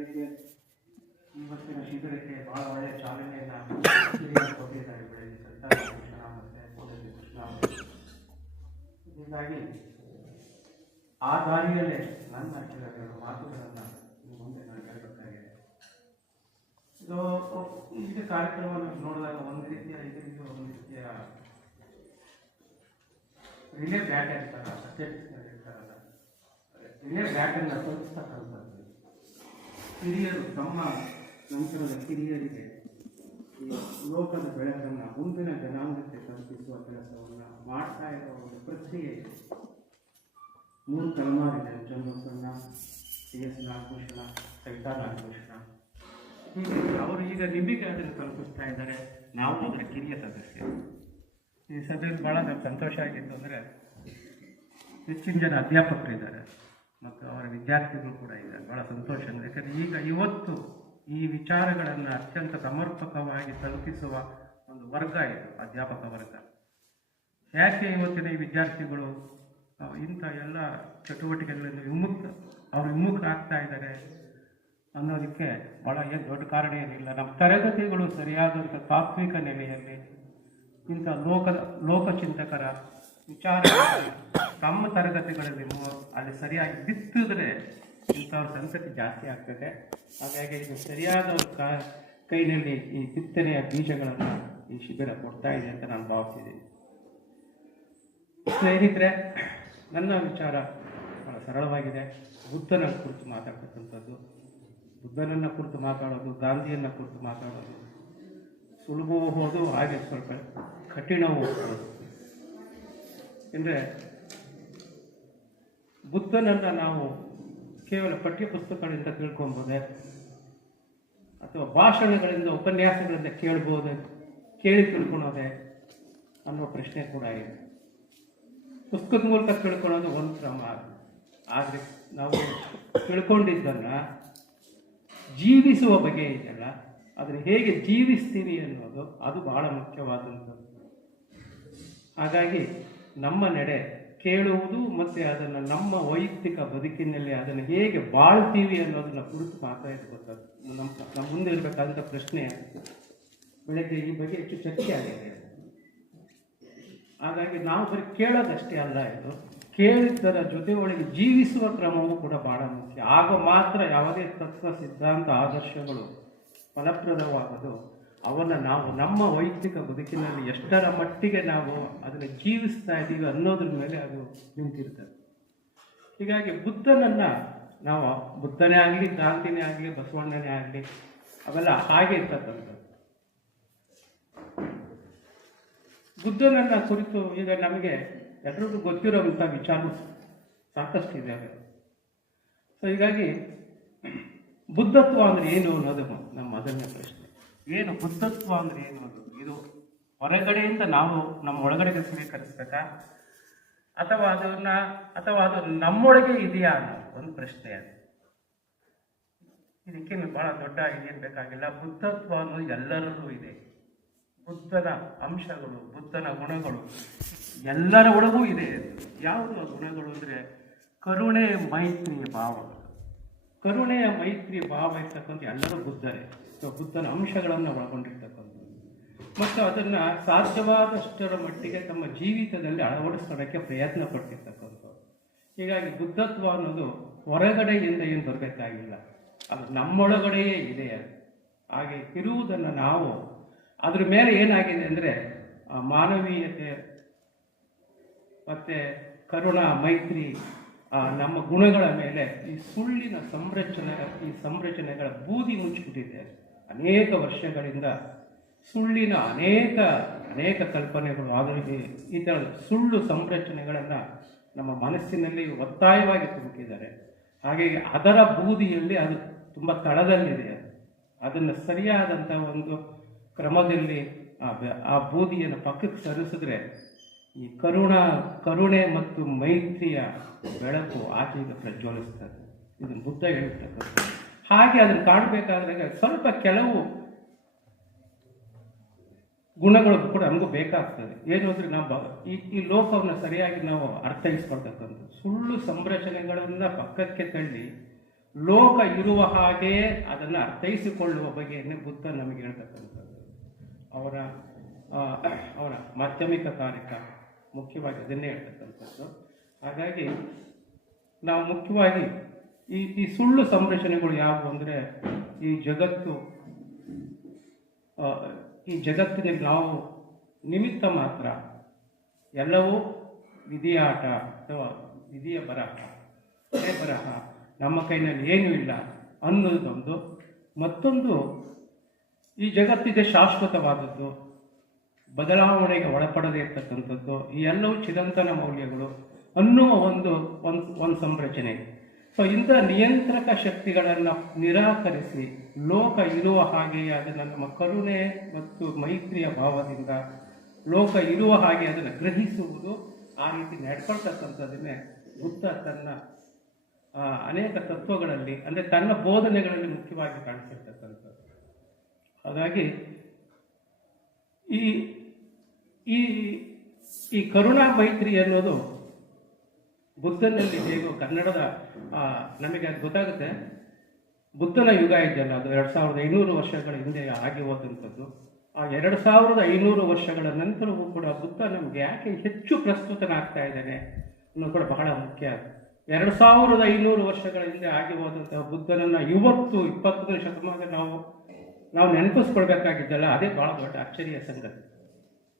ಬೆಳಿಗ್ಗೆ ಇವತ್ತಿನ ಶಿಬಿರಕ್ಕೆ ಬಹಳ ಒಳ್ಳೆಯ ಚಾಲನೆಯನ್ನು ಕೊಟ್ಟಿದ್ದಾರೆ. ಬೆಳಿಗ್ಗೆ ಸಂತಾನ ಕೃಷ್ಣ ಮತ್ತು ಕೋಟೆ ಕೃಷ್ಣ. ಹೀಗಾಗಿ ಆ ದಾರಿಯಲ್ಲೇ ನನ್ನ ಕೆಲವೆರಡು ಮಾತುಗಳನ್ನು ಮುಂದೆ ನಾನು ಹೇಳಬೇಕಾಗಿದೆ. ಇದು ಕಾರ್ಯಕ್ರಮವನ್ನು ನೋಡಿದಾಗ ಒಂದು ರೀತಿಯ ಇದರಿಂದ ಒಂದು ರೀತಿಯ ರಿಲೇ ಬ್ಯಾಟ್ ಅಂತಾರ, ಸತ್ಯರ್ತಾರಲ್ಲ, ರಿಲೇ ಬ್ಯಾಟನ್ನು ತಲುಪಿಸ್ತಕ್ಕಂಥದ್ದು. ಹಿರಿಯರು ತಮ್ಮ ನಂತರದ ಹಿರಿಯರಿಗೆ ಈ ಲೋಕದ ಬೆಳಕನ್ನು ಮುಂದಿನ ಜನಾಂಗಕ್ಕೆ ತಲುಪಿಸುವ ಕೆಲಸವನ್ನು ಮಾಡ್ತಾ ಇರುವ ಒಂದು ಪ್ರಕ್ರಿಯೆ. 3 ತಲೆಮಾರಿದೆ: ಚಂದ್ರಸನ್ನ, CS ನಾಗಭೂಷಣ, ಸೈತಾ ನಾಗಭೂಷಣ. ಹೀಗೆ ಅವರು ಈಗ ನಿಮಗೆ ಅದನ್ನು ತಲುಪಿಸ್ತಾ ಇದ್ದಾರೆ. ನಾವು ಅದರ ಕಿರಿಯ ಸದಸ್ಯರು. ಈ ಸಭೆಯಲ್ಲಿ ಭಾಳ ಸಂತೋಷ ಆಗಿತ್ತು ಅಂದರೆ ಹೆಚ್ಚಿನ ಜನ ಅಧ್ಯಾಪಕರಿದ್ದಾರೆ ಮತ್ತು ಅವರ ವಿದ್ಯಾರ್ಥಿಗಳು ಕೂಡ ಇದ್ದಾರೆ. ಭಾಳ ಸಂತೋಷ ಅಂದರೆ, ಯಾಕಂದರೆ ಇವತ್ತು ಈ ವಿಚಾರಗಳನ್ನು ಅತ್ಯಂತ ಸಮರ್ಪಕವಾಗಿ ತಲುಪಿಸುವ ಒಂದು ವರ್ಗ ಇದು, ಅಧ್ಯಾಪಕ ವರ್ಗ. ಯಾಕೆ ಇವತ್ತಿನ ಈ ವಿದ್ಯಾರ್ಥಿಗಳು ಇಂಥ ಎಲ್ಲ ಚಟುವಟಿಕೆಗಳಿಂದ ವಿಮುಖ ಆಗ್ತಾ ಇದ್ದಾರೆ ಅನ್ನೋದಕ್ಕೆ ಭಾಳ ಏನು ದೊಡ್ಡ ಕಾರಣ ಏನಿಲ್ಲ. ನಮ್ಮ ತರಗತಿಗಳು ಸರಿಯಾದಂಥ ತಾತ್ವಿಕ ನೆಲೆಯಲ್ಲಿ ಇಂಥ ಲೋಕಚಿಂತಕರ ವಿಚಾರ ತಮ್ಮ ತರಗತಿಗಳಲ್ಲಿ ಅಲ್ಲಿ ಸರಿಯಾಗಿ ಬಿತ್ತಿದ್ರೆ ಇಂಥವ್ರ ಸಂತತಿ ಜಾಸ್ತಿ ಆಗ್ತದೆ. ಹಾಗಾಗಿ ಇದು ಸರಿಯಾದ ಕೈನಲ್ಲಿ ಈ ಬಿತ್ತನೆಯ ಬೀಜಗಳನ್ನು ಈ ಶಿಬಿರ ಕೊಡ್ತಾ ಇದೆ ಅಂತ ನಾನು ಭಾವಿಸಿದ್ದೀನಿ. ಸ್ನೇಹಿತರೆ, ನನ್ನ ವಿಚಾರ ಬಹಳ ಸರಳವಾಗಿದೆ. ಬುದ್ಧನ ಕುರಿತು ಮಾತಾಡ್ತಕ್ಕಂಥದ್ದು, ಬುದ್ಧನನ್ನು ಕುರಿತು ಮಾತಾಡೋದು, ಗಾಂಧಿಯನ್ನು ಕುರಿತು ಮಾತಾಡೋದು ಸುಲಭವೂ ಹೌದು, ಹಾಗೆ ಸ್ವಲ್ಪ ಕಠಿಣವೂ ಹೌದು. ಅಂದರೆ ಬುದ್ಧನನ್ನು ನಾವು ಕೇವಲ ಪಠ್ಯಪುಸ್ತಕಗಳಿಂದ ತಿಳ್ಕೊಬೋದೆ ಅಥವಾ ಭಾಷಣಗಳಿಂದ, ಉಪನ್ಯಾಸಗಳಿಂದ ಕೇಳಿ ತಿಳ್ಕೊಳೋದೆ ಅನ್ನೋ ಪ್ರಶ್ನೆ ಕೂಡ ಇದೆ. ಪುಸ್ತಕದ ಮೂಲಕ ತಿಳ್ಕೊಳ್ಳೋದು ಒಂದು ಕ್ರಮ. ಆದರೆ ನಾವು ತಿಳ್ಕೊಂಡಿದ್ದನ್ನು ಜೀವಿಸುವ ಬಗೆ ಇದೆಯಲ್ಲ, ಅದನ್ನು ಹೇಗೆ ಜೀವಿಸ್ತೀವಿ ಅನ್ನೋದು ಅದು ಬಹಳ ಮುಖ್ಯವಾದಂಥದ್ದು. ಹಾಗಾಗಿ ನಮ್ಮ ನಡೆ ಕೇಳುವುದು ಮತ್ತು ಅದನ್ನು ನಮ್ಮ ವೈಯಕ್ತಿಕ ಬದುಕಿನಲ್ಲಿ ಅದನ್ನು ಹೇಗೆ ಬಾಳ್ತೀವಿ ಅನ್ನೋದನ್ನು ಕುರಿತು ಮಾತಾಡಬೇಕಾದ ನಮ್ಮ ಮುಂದೆ ಇರಬೇಕಾದಂಥ ಪ್ರಶ್ನೆ. ಬೆಳಗ್ಗೆ ಈ ಬಗ್ಗೆ ಹೆಚ್ಚು ಚರ್ಚೆ ಆಗಿದೆ. ಹಾಗಾಗಿ ನಾವು ಬರೀ ಕೇಳೋದಷ್ಟೇ ಅಲ್ಲ, ಇದು ಕೇಳಿದ್ದರ ಜೊತೆ ಒಳಗೆ ಜೀವಿಸುವ ಕ್ರಮವೂ ಕೂಡ ಬಹಳ ಮುಖ್ಯ. ಆಗ ಮಾತ್ರ ಯಾವುದೇ ತತ್ವ, ಸಿದ್ಧಾಂತ, ಆದರ್ಶಗಳು ಫಲಪ್ರದವಾಗೋದು. ಅವನ್ನು ನಾವು ನಮ್ಮ ವೈಯಕ್ತಿಕ ಬದುಕಿನಲ್ಲಿ ಎಷ್ಟರ ಮಟ್ಟಿಗೆ ನಾವು ಅದನ್ನು ಜೀವಿಸ್ತಾ ಇದ್ದೀವಿ ಅನ್ನೋದ್ರ ಮೇಲೆ ಅದು ನಿಂತಿರ್ತದೆ. ಹೀಗಾಗಿ ಬುದ್ಧನನ್ನು ನಾವು, ಬುದ್ಧನೇ ಆಗಲಿ, ಗಾಂಧಿನೇ ಆಗಲಿ, ಬಸವಣ್ಣನೇ ಆಗಲಿ, ಅವೆಲ್ಲ ಹಾಗೆ ಇರ್ತಕ್ಕಂಥದ್ದು. ಬುದ್ಧನನ್ನು ಕುರಿತು ಈಗ ನಮಗೆ ಎಲ್ಲರಿಗೂ ಗೊತ್ತಿರೋಂಥ ವಿಚಾರ ಸಾಕಷ್ಟು ಇದ್ದಾವೆ. ಸೊ ಹೀಗಾಗಿ ಬುದ್ಧತ್ವ ಅಂದರೆ ಏನು ಅನ್ನೋದು ನಮ್ಮ ಮೊದಲನೇ ಪ್ರಶ್ನೆ. ಏನು ಬುದ್ಧತ್ವ ಅಂದರೆ ಏನು ಅನ್ನೋದು, ಇದು ಹೊರಗಡೆಯಿಂದ ನಾವು ನಮ್ಮ ಒಳಗಡೆಗೆ ಸ್ವೀಕರಿಸ್ಬೇಕಾ ಅಥವಾ ಅದು ನಮ್ಮೊಳಗೆ ಇದೆಯಾ ಅನ್ನೋ ಒಂದು ಪ್ರಶ್ನೆ. ಅದು ಇದಕ್ಕೇನು ಭಾಳ ದೊಡ್ಡ ಇದೇನು ಬೇಕಾಗಿಲ್ಲ. ಬುದ್ಧತ್ವ ಅನ್ನೋದು ಎಲ್ಲರಲ್ಲೂ ಇದೆ. ಬುದ್ಧನ ಅಂಶಗಳು, ಬುದ್ಧನ ಗುಣಗಳು ಎಲ್ಲರ ಒಳಗೂ ಇದೆ. ಯಾವುದು ಗುಣಗಳು ಅಂದರೆ ಕರುಣೆ, ಮೈತ್ರಿ ಭಾವ. ಕರುಣೆಯ ಮೈತ್ರಿ ಭಾವ ಇರ್ತಕ್ಕಂಥ ಎಲ್ಲರೂ ಬುದ್ಧರೇ. ಸೊ ಬುದ್ಧನ ಅಂಶಗಳನ್ನು ಒಳಗೊಂಡಿರ್ತಕ್ಕಂಥದ್ದು ಮತ್ತು ಅದನ್ನು ಸಾಧ್ಯವಾದಷ್ಟರ ಮಟ್ಟಿಗೆ ತಮ್ಮ ಜೀವಿತದಲ್ಲಿ ಅಳವಡಿಸ್ಕೊಳ್ಳೋಕ್ಕೆ ಪ್ರಯತ್ನ ಪಡ್ತಿರ್ತಕ್ಕಂಥದ್ದು. ಹೀಗಾಗಿ ಬುದ್ಧತ್ವ ಅನ್ನೋದು ಹೊರಗಡೆಯಿಂದ ಏನು ಬರಬೇಕಾಗಿಲ್ಲ, ಅದು ನಮ್ಮೊಳಗಡೆಯೇ ಇದೆ. ಹಾಗೆ ಇರುವುದನ್ನು ನಾವು ಅದ್ರ ಮೇಲೆ ಏನಾಗಿದೆ ಅಂದರೆ ಮಾನವೀಯತೆ ಮತ್ತು ಕರುಣಾ, ಮೈತ್ರಿ, ನಮ್ಮ ಗುಣಗಳ ಮೇಲೆ ಈ ಸುಳ್ಳಿನ ಸಂರಚನೆಗಳ ಬೂದಿ ಮುಚ್ಚಿಬಿಟ್ಟಿದೆ. ಅನೇಕ ವರ್ಷಗಳಿಂದ ಸುಳ್ಳಿನ ಅನೇಕ ಕಲ್ಪನೆಗಳು, ಆದರೆ ಈ ಥರದ ಸುಳ್ಳು ಸಂರಚನೆಗಳನ್ನು ನಮ್ಮ ಮನಸ್ಸಿನಲ್ಲಿ ಒತ್ತಾಯವಾಗಿ ತುಂಬಿದ್ದಾರೆ. ಹಾಗಾಗಿ ಅದರ ಬೂದಿಯಲ್ಲಿ ಅದು ತುಂಬ ತಳದಲ್ಲಿದೆ. ಅದನ್ನು ಸರಿಯಾದಂಥ ಒಂದು ಕ್ರಮದಲ್ಲಿ ಆ ಬೂದಿಯನ್ನು ಪಕ್ಕಕ್ಕೆ ಸರಿಸಿದ್ರೆ ಈ ಕರುಣೆ ಮತ್ತು ಮೈತ್ರಿಯ ಬೆಳಕು ಆಚೆಗೆ ಪ್ರಜ್ವಲಿಸ್ತದೆ. ಇದನ್ನು ಬುದ್ಧ ಹೇಳ್ತಕ್ಕಂಥ. ಹಾಗೆ ಅದನ್ನು ಕಾಣಬೇಕಾದಾಗ ಸ್ವಲ್ಪ ಕೆಲವು ಗುಣಗಳು ಕೂಡ ನಮಗೂ ಬೇಕಾಗ್ತದೆ. ಏನು ಅಂದರೆ ನಾವು ಈ ಲೋಕವನ್ನು ಸರಿಯಾಗಿ ನಾವು ಅರ್ಥೈಸ್ಕೊಳ್ತಕ್ಕಂಥ ಸುಳ್ಳು ಸಂರಚನೆಗಳನ್ನು ಪಕ್ಕಕ್ಕೆ ತಳ್ಳಿ ಲೋಕ ಇರುವ ಹಾಗೆಯೇ ಅದನ್ನು ಅರ್ಥೈಸಿಕೊಳ್ಳುವ ಬಗೆಯನ್ನೇ ಬುದ್ಧ ನಮಗೆ ಹೇಳ್ತಕ್ಕಂಥದ್ದು. ಅವರ ಅವರ ಮಾಧ್ಯಮಿಕ ಕಾರ್ಯಕ ಮುಖ್ಯವಾಗಿ ಅದನ್ನೇ ಹೇಳ್ತಕ್ಕಂಥದ್ದು. ಹಾಗಾಗಿ ನಾವು ಮುಖ್ಯವಾಗಿ ಈ ಸುಳ್ಳು ಸಂರಚನೆಗಳು ಯಾವುವು ಅಂದರೆ, ಈ ಜಗತ್ತಿನಲ್ಲಿ ನಾವು ನಿಮಿತ್ತ ಮಾತ್ರ, ಎಲ್ಲವೂ ವಿಧಿಯಾಟ ಅಥವಾ ವಿಧಿಯ ಬರಹ, ಬರಹ, ನಮ್ಮ ಕೈನಲ್ಲಿ ಏನೂ ಇಲ್ಲ ಅನ್ನೋದೊಂದು. ಮತ್ತೊಂದು, ಈ ಜಗತ್ತಿದೆ ಶಾಶ್ವತವಾದದ್ದು, ಬದಲಾವಣೆಗೆ ಒಳಪಡದೇ ಇರ್ತಕ್ಕಂಥದ್ದು, ಈ ಎಲ್ಲವೂ ಚಿರಂತನ ಮೌಲ್ಯಗಳು ಅನ್ನುವ ಒಂದು ಸಂರಚನೆ. ಸೊ ಇಂಥ ನಿಯಂತ್ರಕ ಶಕ್ತಿಗಳನ್ನು ನಿರಾಕರಿಸಿ ಲೋಕ ಇರುವ ಹಾಗೆಯೇ ಅದನ್ನು ನಮ್ಮ ಕರುಣೆ ಮತ್ತು ಮೈತ್ರಿಯ ಭಾವದಿಂದ ಲೋಕ ಇರುವ ಹಾಗೆ ಅದನ್ನು ಗ್ರಹಿಸುವುದು, ಆ ರೀತಿ ನಡ್ಕೊಳ್ತಕ್ಕಂಥದ್ದನ್ನೇ ಬುದ್ಧ ತನ್ನ ಅನೇಕ ತತ್ವಗಳಲ್ಲಿ, ಅಂದರೆ ತನ್ನ ಬೋಧನೆಗಳಲ್ಲಿ ಮುಖ್ಯವಾಗಿ ಕಾಣಿಸಿರ್ತಕ್ಕಂಥದ್ದು. ಹಾಗಾಗಿ ಈ ಈ ಈ ಕರುಣಾ ಮೈತ್ರಿ ಅನ್ನೋದು ಬುದ್ಧನಲ್ಲಿ ಹೇಗೋ ಕನ್ನಡದ ನಮಗೆ ಅದು ಗೊತ್ತಾಗುತ್ತೆ. ಬುದ್ಧನ ಯುಗ ಇದೆಯಲ್ಲ, ಅದು 2500 ವರ್ಷಗಳ ಹಿಂದೆ ಆಗಿ ಹೋದಂಥದ್ದು. ಆ 2500 ವರ್ಷಗಳ ನಂತರವೂ ಕೂಡ ಬುದ್ಧ ನಮಗೆ ಯಾಕೆ ಹೆಚ್ಚು ಪ್ರಸ್ತುತನಾಗ್ತಾ ಇದ್ದಾನೆ ಅನ್ನೋದು ಕೂಡ ಬಹಳ ಮುಖ್ಯ. 2500 ವರ್ಷಗಳ ಹಿಂದೆ ಆಗಿ ಹೋದಂತಹ ಬುದ್ಧನನ್ನು ಇವತ್ತು 21ನೇ ಶತಮಾನದಲ್ಲಿ ನಾವು ನೆನಪಿಸ್ಕೊಳ್ಬೇಕಾಗಿದ್ದಲ್ಲ, ಅದೇ ಬಹಳ ದೊಡ್ಡ ಅಚ್ಚರಿಯ ಸಂಗತಿ.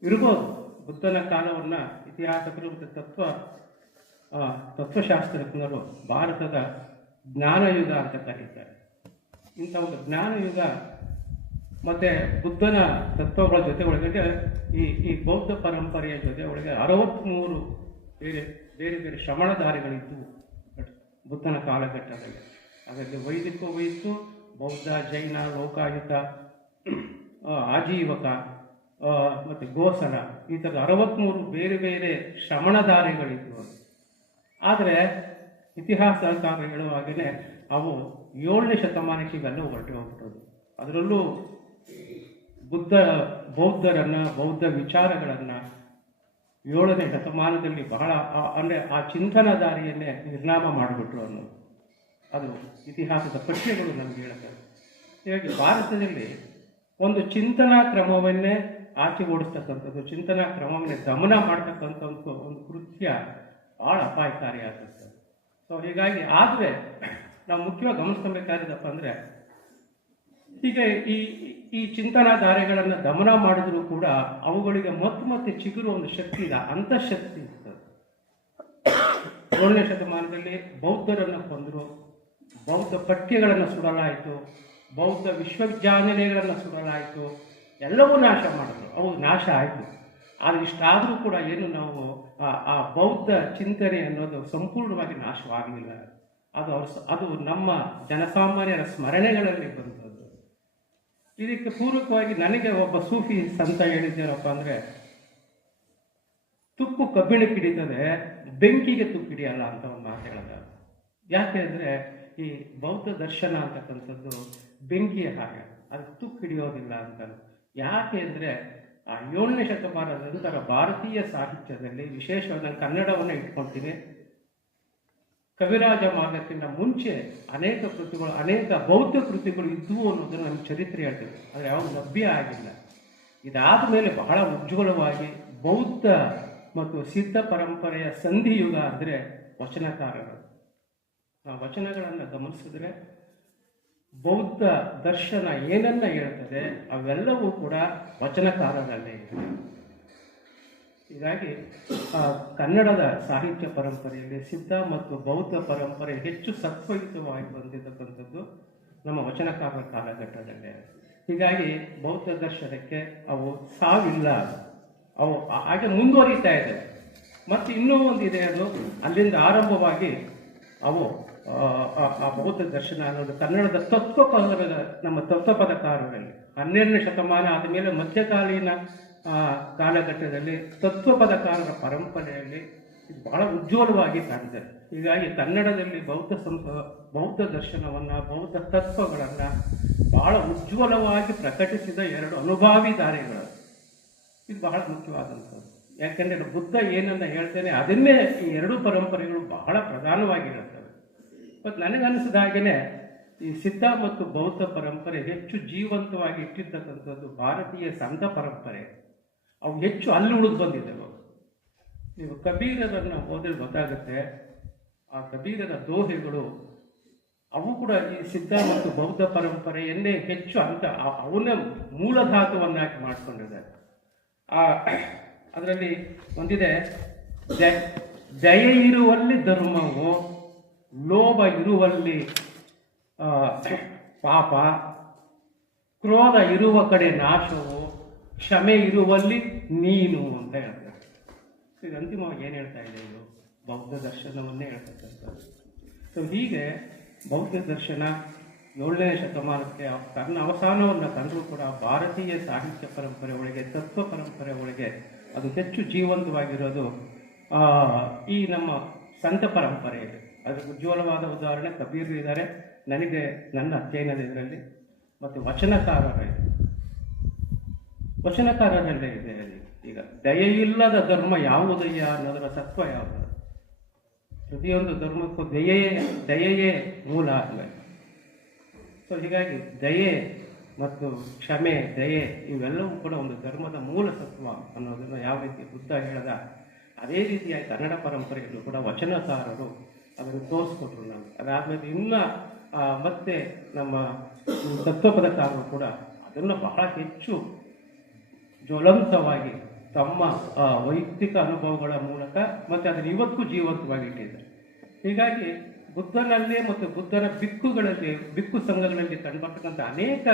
ಇರ್ಬೋದು ಬುದ್ಧನ ಕಾಲವನ್ನು ಇತಿಹಾಸಕರು ಮತ್ತು ತತ್ವಶಾಸ್ತ್ರಜ್ಞರು ಭಾರತದ ಜ್ಞಾನಯುಗ ಅಂತ ಕರೀತಾರೆ. ಇಂಥ ಒಂದು ಜ್ಞಾನಯುಗ ಮತ್ತು ಬುದ್ಧನ ತತ್ವಗಳ ಜೊತೆ ಒಳಗಡೆ ಈ ಬೌದ್ಧ ಪರಂಪರೆಯ ಜೊತೆ ಒಳಗೆ 63 ಬೇರೆ ಬೇರೆ ಬೇರೆ ಶ್ರಮಣಧಾರಿಗಳಿದ್ದವು ಬುದ್ಧನ ಕಾಲಘಟ್ಟದಲ್ಲಿ. ಅದರಲ್ಲಿ ವೈದಿಕವೂ ಇತ್ತು, ಬೌದ್ಧ, ಜೈನ, ಲೋಕಾಯುತ, ಆಜೀವಕ ಮತ್ತು ಗೋಸಲ, ಈ ಥರದ 63 ಬೇರೆ ಬೇರೆ ಶ್ರಮಣಧಾರಿಗಳಿದ್ದವು. ಆದರೆ ಇತಿಹಾಸಕಾರ ಹೇಳುವಾಗಲೇ ಅವು 7ನೇ ಶತಮಾನಕ್ಕೆ ಇವೆಲ್ಲವೂ ಹೊರಟು ಹೋಗ್ಬಿಟ್ಟೋದು. ಅದರಲ್ಲೂ ಬೌದ್ಧ ವಿಚಾರಗಳನ್ನು 7ನೇ ಶತಮಾನದಲ್ಲಿ ಬಹಳ ಅಂದರೆ ಆ ಚಿಂತನಧಾರಿಯನ್ನೇ ನಿರ್ನಾಮ ಮಾಡಿಬಿಟ್ರು ಅನ್ನೋದು ಅದು ಇತಿಹಾಸದ ಪಠ್ಯಗಳು ನಮಗೆ ಹೇಳ್ತವೆ. ಹೀಗಾಗಿ ಭಾರತದಲ್ಲಿ ಒಂದು ಚಿಂತನಾ ಕ್ರಮವನ್ನೇ ಆಚೆ ಓಡಿಸ್ತಕ್ಕಂಥದ್ದು, ಚಿಂತನಾ ಕ್ರಮವನ್ನೇ ದಮನ ಮಾಡ್ತಕ್ಕಂಥ ಒಂದು ಕೃತ್ಯ ಭಾಳ ಅಪಾಯಕಾರಿಯಾಗುತ್ತೆ. ಸೊ ಹೀಗಾಗಿ ಆದರೆ ನಾವು ಮುಖ್ಯವಾಗಿ ಗಮನಿಸ್ಕೊಬೇಕಾದಪ್ಪ ಅಂದರೆ, ಹೀಗೆ ಈ ಚಿಂತನಾಧಾರೆಗಳನ್ನು ದಮನ ಮಾಡಿದ್ರೂ ಕೂಡ ಅವುಗಳಿಗೆ ಮತ್ತೆ ಚಿಗುರು ಒಂದು ಶಕ್ತಿ ಇದೆ, ಅಂತಃಶಕ್ತಿ ಇರ್ತದೆ. 7ನೇ ಶತಮಾನದಲ್ಲಿ ಬೌದ್ಧರನ್ನು ಕೊಂದರು, ಬೌದ್ಧ ಪಠ್ಯಗಳನ್ನು ಸುಡಲಾಯಿತು, ಬೌದ್ಧ ವಿಶ್ವವಿದ್ಯಾನಿಲಯಗಳನ್ನು ಸುಡಲಾಯಿತು, ಎಲ್ಲವೂ ನಾಶ ಮಾಡಿದ್ರು. ಅವು ನಾಶ ಆಯಿತು. ಆದರೆ ಇಷ್ಟಾದರೂ ಕೂಡ ಏನು ನಾವು ಆ ಬೌದ್ಧ ಚಿಂತನೆ ಅನ್ನೋದು ಸಂಪೂರ್ಣವಾಗಿ ನಾಶವಾಗಲಿಲ್ಲ. ಅದು ನಮ್ಮ ಜನಸಾಮಾನ್ಯರ ಸ್ಮರಣೆಗಳಲ್ಲಿ ಬಂದದ್ದು. ಇದಕ್ಕೆ ಪೂರಕವಾಗಿ ನನಗೆ ಒಬ್ಬ ಸೂಫಿ ಸಂತ ಹೇಳಿದ್ದೇನಪ್ಪ ಅಂದರೆ, ತುಕ್ಕು ಕಬ್ಬಿಣಕ್ಕೆ ಹಿಡಿತದೆ, ಬೆಂಕಿಗೆ ತುಕ್ಕು ಹಿಡಿಯಲ್ಲ ಅಂತ ಒಂದು ಮಾತು ಹೇಳಿದ. ಯಾಕೆ ಅಂದರೆ ಈ ಬೌದ್ಧ ದರ್ಶನ ಅಂತಕ್ಕಂಥದ್ದು ಬೆಂಕಿಯ ಹಾಗೆ, ಅದು ತುಕ್ಕು ಹಿಡಿಯೋದಿಲ್ಲ ಅಂತ. ಯಾಕೆ ಅಂದರೆ ಆ 7ನೇ ಶತಮಾನದ ನಂತರ ಭಾರತೀಯ ಸಾಹಿತ್ಯದಲ್ಲಿ, ವಿಶೇಷವಾಗಿ ನಾನು ಕನ್ನಡವನ್ನು ಇಟ್ಕೊಳ್ತೀನಿ, ಕವಿರಾಜ ಮಾರ್ಗಕ್ಕಿಂತ ಮುಂಚೆ ಅನೇಕ ಬೌದ್ಧ ಕೃತಿಗಳು ಇದ್ದವು ಅನ್ನೋದನ್ನು ನಮ್ಮ ಚರಿತ್ರೆ ಹೇಳ್ತೇವೆ. ಆದರೆ ಯಾವಾಗ ಲಭ್ಯ ಆಗಿಲ್ಲ. ಇದಾದ ಮೇಲೆ ಬಹಳ ಉಜ್ವಲವಾಗಿ ಬೌದ್ಧ ಮತ್ತು ಸಿದ್ಧ ಪರಂಪರೆಯ ಸಂಧಿಯುಗ ಅಂದರೆ ವಚನಕಾರರು. ಆ ವಚನಗಳನ್ನು ಗಮನಿಸಿದ್ರೆ ಬೌದ್ಧ ದರ್ಶನ ಏನನ್ನ ಹೇಳ್ತದೆ ಅವೆಲ್ಲವೂ ಕೂಡ ವಚನಕಾರರಲ್ಲೇ ಇದೆ. ಹೀಗಾಗಿ ಕನ್ನಡದ ಸಾಹಿತ್ಯ ಪರಂಪರೆಯಲ್ಲಿ ಸಿದ್ಧ ಮತ್ತು ಬೌದ್ಧ ಪರಂಪರೆ ಹೆಚ್ಚು ಸತ್ವಯುತವಾಗಿ ಬಂದಿರತಕ್ಕಂಥದ್ದು ನಮ್ಮ ವಚನಕಾರರ ಕಾಲಘಟ್ಟದಲ್ಲೇ. ಹೀಗಾಗಿ ಬೌದ್ಧ ದರ್ಶನಕ್ಕೆ ಅವು ಸಾವಿಲ್ಲ, ಅವು ಹಾಗೆ ಮುಂದುವರಿತಾ ಇದೆ. ಮತ್ತು ಇನ್ನೂ ಒಂದು ಇದೆ, ಅದು ಅಲ್ಲಿಂದ ಆರಂಭವಾಗಿ ಅವು ಆ ಬೌದ್ಧ ದರ್ಶನ ಅನ್ನೋದು ಕನ್ನಡದ ನಮ್ಮ ತತ್ವಪದಕಾರರಲ್ಲಿ 12ನೇ ಶತಮಾನ ಆದಮೇಲೆ ಮಧ್ಯಕಾಲೀನ ಕಾಲಘಟ್ಟದಲ್ಲಿ ತತ್ವಪದಕಾರರ ಪರಂಪರೆಯಲ್ಲಿ ಇದು ಬಹಳ ಉಜ್ವಲವಾಗಿ ಕಾಣಿದೆ. ಹೀಗಾಗಿ ಕನ್ನಡದಲ್ಲಿ ಬೌದ್ಧ ದರ್ಶನವನ್ನು, ಬೌದ್ಧ ತತ್ವಗಳನ್ನು ಬಹಳ ಉಜ್ವಲವಾಗಿ ಪ್ರಕಟಿಸಿದ 2 ಅನುಭಾವಿ ದಾರಿಗಳು. ಇದು ಬಹಳ ಮುಖ್ಯವಾದಂಥದ್ದು. ಯಾಕೆಂದರೆ ಬುದ್ಧ ಏನನ್ನ ಹೇಳ್ತಾನೆ ಅದನ್ನೇ ಈ 2 ಪರಂಪರೆಗಳು ಬಹಳ ಪ್ರಧಾನವಾಗಿ ಹೇಳ್ತವೆ. ಮತ್ತು ನನಗನ್ನಿಸಿದ ಹಾಗೆಯೇ ಈ ಸಿದ್ಧ ಮತ್ತು ಬೌದ್ಧ ಪರಂಪರೆ ಹೆಚ್ಚು ಜೀವಂತವಾಗಿ ಇಟ್ಟಿರ್ತಕ್ಕಂಥದ್ದು ಭಾರತೀಯ ಸಂತ ಪರಂಪರೆ. ಅವು ಹೆಚ್ಚು ಅಲ್ಲಿ ಉಳಿದು ಬಂದಿದ್ದವು. ನೀವು ಕಬೀರರನ್ನು ಓದಿದ್ರೆ ಗೊತ್ತಾಗುತ್ತೆ, ಆ ಕಬೀರರ ದೋಹೆಗಳು ಅವು ಕೂಡ ಈ ಸಿದ್ಧ ಮತ್ತು ಬೌದ್ಧ ಪರಂಪರೆಯನ್ನೇ ಹೆಚ್ಚು ಅಂತ ಅವನ್ನೇ ಮೂಲಧಾತುವನ್ನಾಗಿ ಮಾಡಿಕೊಂಡಿದ್ದಾರೆ. ಅದರಲ್ಲಿ ಒಂದಿದೆ, ದಯೆ ಇರುವಲ್ಲಿ ಧರ್ಮವು, ಲೋಭ ಇರುವಲ್ಲಿ ಪಾಪ, ಕ್ರೋಧ ಇರುವ ಕಡೆ ನಾಶವು, ಕ್ಷಮೆ ಇರುವಲ್ಲಿ ನೀನು ಅಂತ ಹೇಳ್ತಾರೆ. ಇದು ಅಂತಿಮವಾಗಿ ಏನು ಹೇಳ್ತಾ ಇದೆ? ಇದು ಬೌದ್ಧ ದರ್ಶನವನ್ನೇ ಹೇಳ್ತಕ್ಕಂಥದ್ದು. ಸೊ ಹೀಗೆ ಬೌದ್ಧ ದರ್ಶನ 7ನೇ ಶತಮಾನಕ್ಕೆ ತನ್ನ ಅವಸಾನವನ್ನು ಕಂಡರೂ ಕೂಡ ಭಾರತೀಯ ಸಾಹಿತ್ಯ ಪರಂಪರೆ ಒಳಗೆ, ತತ್ವ ಪರಂಪರೆ ಒಳಗೆ ಅದು ಹೆಚ್ಚು ಜೀವಂತವಾಗಿರೋದು ಈ ನಮ್ಮ ಸಂತ ಪರಂಪರೆ ಇದೆ. ಅದಕ್ಕೆ ಉಜ್ವಲವಾದ ಉದಾಹರಣೆ ಕಬೀರ್ ಇದ್ದಾರೆ, ನನಗೆ ನನ್ನ ಅಧ್ಯಯನದ ಇದರಲ್ಲಿ, ಮತ್ತು ವಚನಕಾರರಲ್ಲೇ ಇದೆ. ಈಗ ದಯೆಯಿಲ್ಲದ ಧರ್ಮ ಯಾವುದಯ್ಯ ಅನ್ನೋದರ ತತ್ವ ಯಾವುದು? ಪ್ರತಿಯೊಂದು ಧರ್ಮಕ್ಕೂ ದಯೆಯೇ ಮೂಲ ಆಗಬೇಕು. ಸೊ ಹೀಗಾಗಿ ದಯೆ ಮತ್ತು ಕ್ಷಮೆ, ದಯೆ ಇವೆಲ್ಲವೂ ಕೂಡ ಒಂದು ಧರ್ಮದ ಮೂಲ ತತ್ವ ಅನ್ನೋದನ್ನು ಯಾವ ರೀತಿ ಬುದ್ಧ ಹೇಳದ ಅದೇ ರೀತಿಯಾಗಿ ಕನ್ನಡ ಪರಂಪರೆಯಲ್ಲೂ ಕೂಡ ವಚನಕಾರರು ಅದನ್ನು ತೋರಿಸ್ಕೊಟ್ರು ನಮಗೆ. ಅದಾದಮೇಲೆ ಇನ್ನು ಮತ್ತೆ ನಮ್ಮ ತತ್ವಪದಕಾರರು ಕೂಡ ಅದನ್ನು ಬಹಳ ಹೆಚ್ಚು ಜ್ವಲಂತವಾಗಿ ತಮ್ಮ ವೈಯಕ್ತಿಕ ಅನುಭವಗಳ ಮೂಲಕ ಮತ್ತು ಅದನ್ನು ಇವತ್ತಿಗೂ ಜೀವಂತವಾಗಿ ಇಟ್ಟಿದ್ದಾರೆ. ಹೀಗಾಗಿ ಬುದ್ಧನಲ್ಲೇ ಮತ್ತು ಬುದ್ಧನ ಬಿಕ್ಕು ಸಂಘಗಳಲ್ಲಿ ಕಂಡುಬರ್ತಕ್ಕಂಥ ಅನೇಕ